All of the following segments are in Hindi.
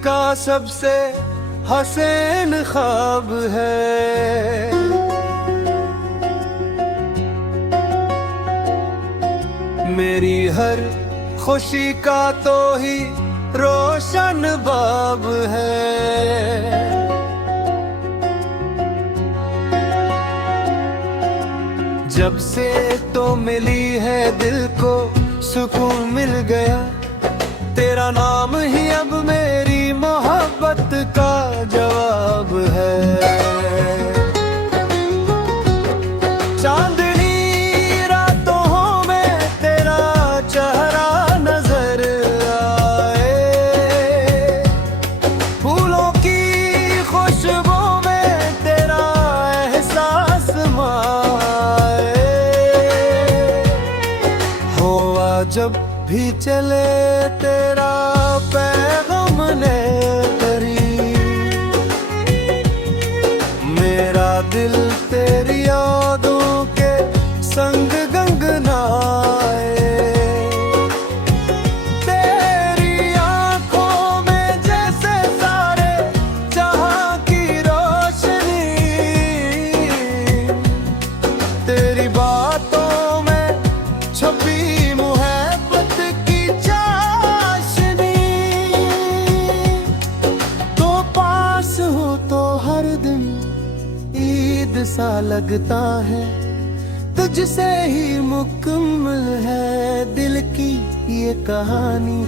का सबसे हसीन ख्वाब है। मेरी हर खुशी का तो ही रोशन बाब है। जब से तो मिली है दिल को सुकून मिल गया, तेरा नाम ही अब मेरी मोहब्बत का जवाब है। चांदनी रातों में तेरा चेहरा नजर आए, फूलों की खुशबू में तेरा एहसास माए। हुआ जब भी चले तेरा पैगाम ने तेरी, मेरा दिल तेरी यादों के संग गंगनाए। तेरी आंखों में जैसे सारे जहां की रोशनी, तेरी बातों में छुपी सा लगता है, तुझसे ही मुकम्मल है दिल की ये कहानी।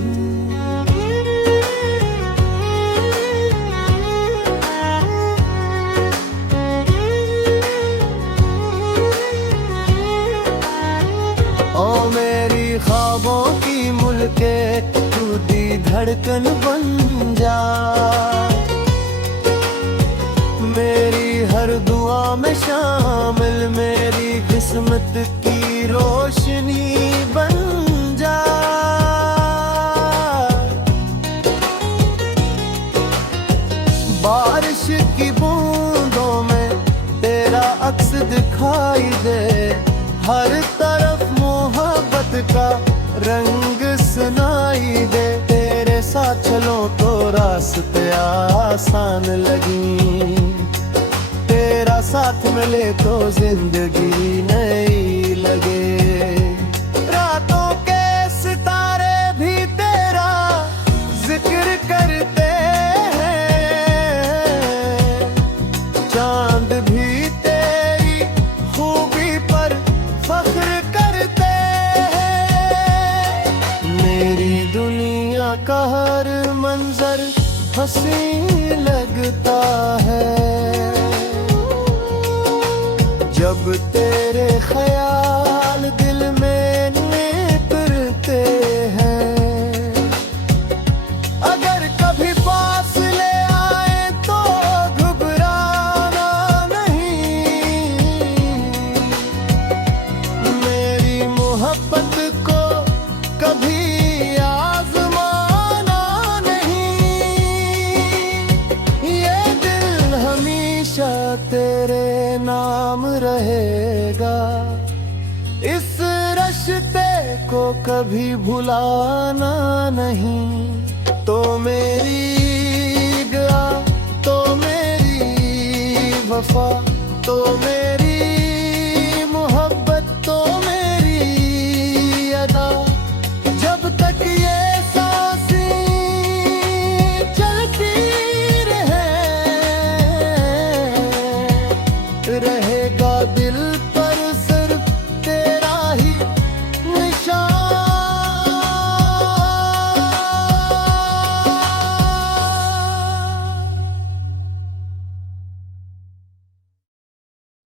ओ मेरी ख्वाबों की मुल्के टूटी धड़कन बन जा, मेरी हर दुआ में शामिल मेरी किस्मत की रोशनी बन जा। बारिश की बूंदों में तेरा अक्स दिखाई दे, हर तरफ मोहब्बत का रंग सुनाई दे। तेरे साथ चलो तो रास्ते आसान लगी, तेरा साथ मिले तो जिंदगी नई लगे। रातों के सितारे भी तेरा जिक्र करते हैं, चांद भी तेरी खूबी पर फख्र करते हैं। मेरी दुनिया का हर मंजर हसीन लगता है, जब तेरे ख्याल दिल में निकलते हैं। अगर कभी फासले आए तो घबराना नहीं, मेरी मोहब्बत को कभी आजमाना नहीं। ये दिल हमेशा तेरे नाम रहेगा, इस रिश्ते को कभी भुलाना नहीं। तो मेरी दुआ, तो मेरी वफा, तो मेरी मोहब्बत, तो मेरी अदा, जब तक ये सांसें चलती रहे